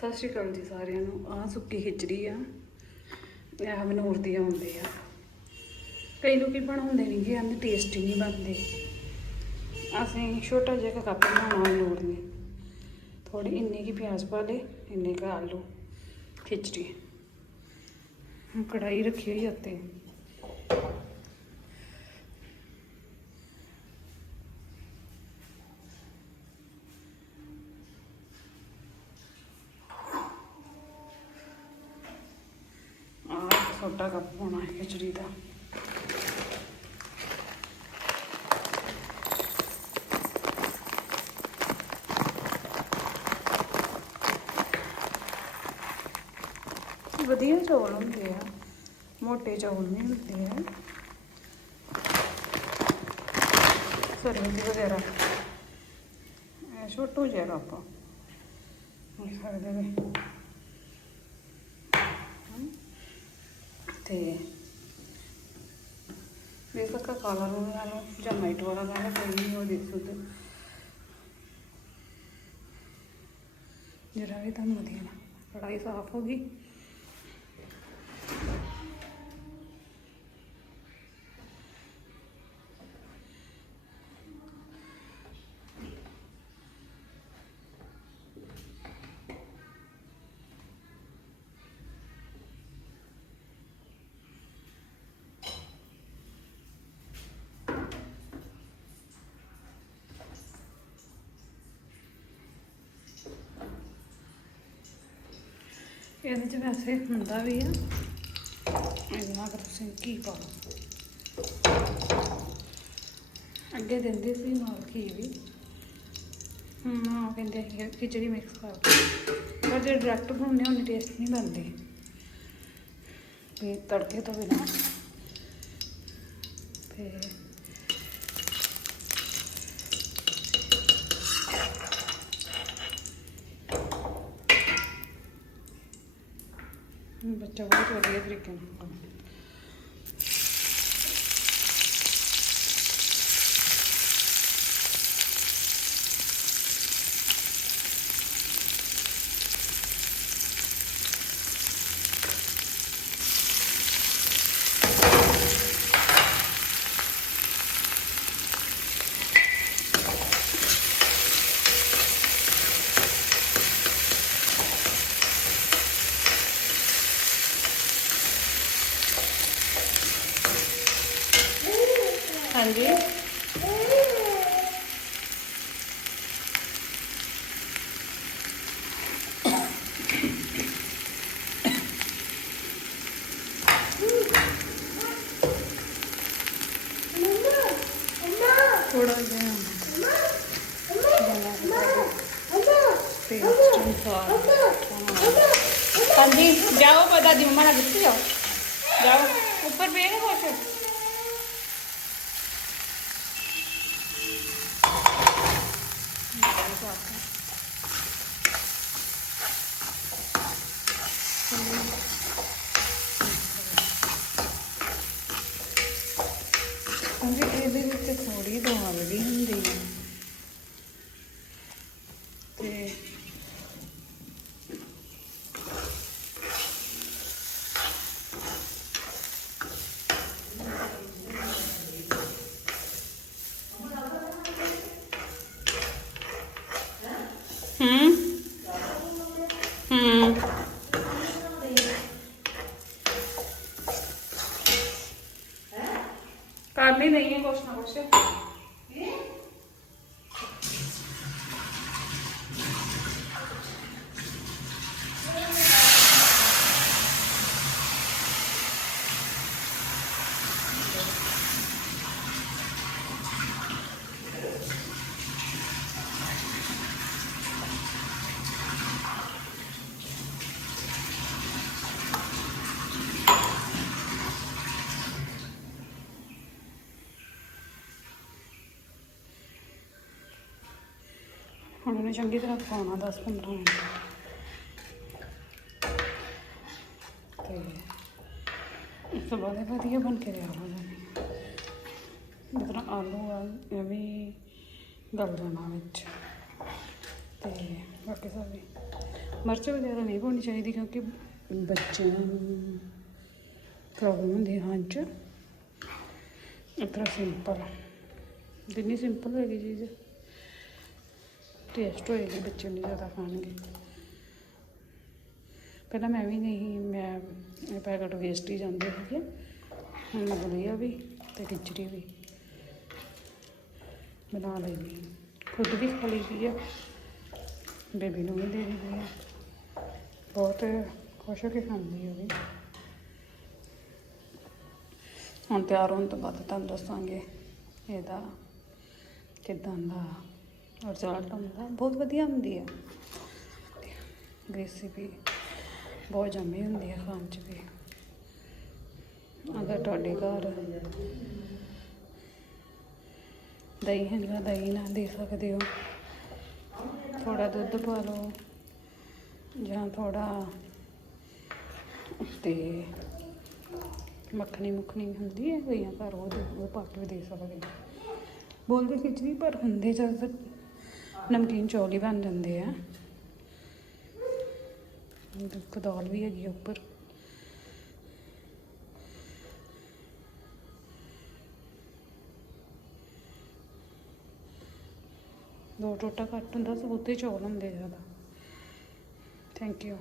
ਸਤਿ ਸ਼੍ਰੀ ਅਕਾਲ ਜੀ ਸਾਰਿਆਂ ਨੂੰ। ਆਹ ਸੁੱਕੀ ਖਿਚੜੀ ਆ। ਇਹ ਬਨੂਰ ਦੀ ਆਉਂਦੇ ਆ। ਕਈ ਲੋਕੀ ਬਣਾਉਂਦੇ ਨਹੀਂ ਕਿ ਆਂਦੇ ਟੇਸਟੀ ਨਹੀਂ ਬਣਦੇ। ਅਸੀਂ ਛੋਟਾ ਜਿਹਾ ਕੱਪ ਬਣਾਉਣਾ ਲੋੜ ਨਹੀਂ ਥੋੜੀ ਇੰਨੀ ਕੀ ਪਿਆਜ਼ ਪਾ ਲੇ ਇੰਨੇ ਕੁ ਆਲੂ, ਖਿਚੜੀ। ਹੁਣ ਕੜਾਈ ਰੱਖੀ ਹੋਈ ਉੱਤੇ ਆਹ ਛੋਟਾ ਕੱਪ ਪਾਉਣਾ ਹੈ ਖਿਚੜੀ ਦਾ। ਵਧੀਆ ਚੌਲ ਹੁੰਦੇ ਆ, ਮੋਟੇ ਚੌਲ ਨਹੀਂ ਹੁੰਦੇ ਆ। ਸਰਵਿੰਗ ਵਗੈਰਾ। ਇਹ ਜਿਹਾ ਕੱਪ। ਹੋ ਸਕਦੇ ਨੇ ਤੇ ਵੇਖ ਕਾ ਕਾਲਾ ਰੂਹ ਨਾਲ ਜਾਂ ਮਾਈਟ ਵਾਲਾ ਗਾਣਾ ਕੋਈ ਨਹੀਂ, ਉਹ ਦੇਖ ਸਕਦੇ ਜਰਾ ਵੀ ਤੁਹਾਨੂੰ ਵਧੀਆ ਨਾ ਕੜਾਈ ਸਾਫ਼ ਹੋ ਗਈ। ਇਹਦੇ ਚ ਵੈਸੇ ਹੁੰਦਾ ਵੀ ਆ। ਇੰਨਾ ਕਰ ਤੁਸੀਂ ਕੀ ਪਾ ਅੱਗੇ ਦਿੰਦੇ ਸੀ ਨਾਲ ਘੀ ਵੀ। ਹੁਣ ਨਾ ਕਹਿੰਦੇ ਸੀ ਖਿਚੜੀ ਮਿਕਸ ਕਰਕੇ ਪਰ ਜੇ ਡਾਇਰੈਕਟ ਬਣਾਉਂਦੇ ਉਹਨੇ ਟੇਸਟ ਨਹੀਂ ਬਣਦੇ। ਵੀ ਤੜਕੇ ਤੋਂ ਬਿਨਾਂ। ਤੇ ਬੱਚਾ ਬਹੁਤ ਵਧੀਆ ਤਰੀਕੇ ਨਾਲ ਖਾਂਦਾ ਹਾਂਜੀ ਥੋੜਾ ਜਿਹਾ ਪੇਸਟ ਅਨੁਸਾਰ ਹਾਂਜੀ ਜਾਓ ਪਰ ਦਾਦੀ ਮੰਮਾ ਨਾਲ ਕਿੱਥੇ ਜਾਓ ਜਾਓ ਉੱਪਰ ਪਏ ਨੇ ਕੁਛ ਹਾਂਜੀ ਇਹਦੇ ਵਿੱਚ ਥੋੜੀ ਦਾਲ ਵੀ ਹੁੰਦੀ ਹੈ ਤੇ ਹੂੰ ਹੂੰ ਕਰ ਲਈ ਨਹੀਂ ਹੈ ਕੁਛ ਨਾ ਕੁਛ। ਹੁਣ ਇਹਨੂੰ ਚੰਗੀ ਤਰ੍ਹਾਂ ਪਕਾਉਣਾ 10-15 ਮਿੰਟ। ਤੇ ਇਸ ਤੋਂ ਬਾਅਦ ਵਧੀਆ ਬਣ ਕੇ ਤਿਆਰ ਹੋ ਜਾਣੀ ਜਿਸ ਤਰ੍ਹਾਂ ਆਲੂ ਆ, ਇਹ ਵੀ ਗਲ ਜਾਣਾ ਵਿੱਚ। ਤੇ ਬਾਕੀ ਸਾਰੇ ਮਿਰਚ ਵਗੈਰਾ ਨਹੀਂ ਪਾਉਣੀ ਚਾਹੀਦੀ ਕਿਉਂਕਿ ਬੱਚਿਆਂ ਨੂੰ ਪ੍ਰੋਬਲਮ ਹੁੰਦੀ ਹੈ ਹੰਚ ਇਤਰਾ ਸਿੰਪਲ ਜਿੰਨੀ ਸਿੰਪਲ ਹੈਗੀ ਚੀਜ਼। ਟੇਸਟ ਹੋਏਗੀ ਬੱਚੇ ਨਹੀਂ ਜ਼ਿਆਦਾ ਖਾਣਗੇ। ਪਹਿਲਾਂ ਮੈਂ ਵੀ ਨਹੀਂ, ਮੈਂ ਇਹ ਪੈਕਟ ਵੇਸਟ ਹੀ ਜਾਂਦੇ ਸੀਗੇ। ਹੁਣ ਮੈਂ ਵੀ ਤੇ ਖਿਚੜੀ ਵੀ ਬਣਾ ਲਈ ਖੁਦ ਵੀ ਖਾ ਲਈ ਆ। ਬੇਬੀ ਨੂੰ ਵੀ ਦੇ ਦਿੰਦੀ ਆ ਬਹੁਤ ਖੁਸ਼ ਹੋ ਕੇ ਖਾਂਦੀ ਆ ਉਹ ਵੀ। ਹੁਣ ਤਿਆਰ ਹੋਣ ਤੋਂ ਬਾਅਦ ਤੁਹਾਨੂੰ ਦੱਸਾਂਗੇ ਇਹਦਾ ਕਿਦਾਂ ਦਾ ਰਿਜ਼ਲਟ ਹੁੰਦਾ। ਬਹੁਤ ਵਧੀਆ ਹੁੰਦੀ ਆ। ਰੈਸਿਪੀ ਬਹੁਤ ਜੰਮੀ ਹੁੰਦੀ ਹੈ ਖਾਣ ਚ ਵੀ। ਅਗਰ ਤੁਹਾਡੇ ਘਰ ਦਹੀਂ ਹੈਗਾ, ਦਹੀਂ ਨਾਲ ਦੇ ਸਕਦੇ ਹੋ। ਥੋੜਾ ਦੁੱਧ ਪਾ ਲਓ। ਜਾਂ ਥੋੜਾ ਤੇ ਮੱਖਣੀ ਮੁੱਖਣੀ ਹੁੰਦੀ ਹੈ ਕਈਆਂ ਘਰ ਉਹ ਦੇ- ਉਹ ਪਾ ਕੇ ਵੀ ਦੇ ਸਕਦੇ ਬੋਲਦੇ ਖਿਚੜੀ ਪਰ ਹੁੰਦੇ ਜ਼ਿਆਦਾਤਰ। ਨਮਕੀਨ ਚੌਲ ਹੀ ਬਣ ਜਾਂਦੇ ਆ। ਇੱਕ ਦਾਲ ਵੀ ਹੈਗੀ ਉੱਪਰ। ਦੋ ਟੋਟਾ ਘੱਟ ਹੁੰਦਾ, ਸਬੂਤੇ ਚੌਲ ਹੁੰਦੇ ਜ਼ਿਆਦਾ। Thank you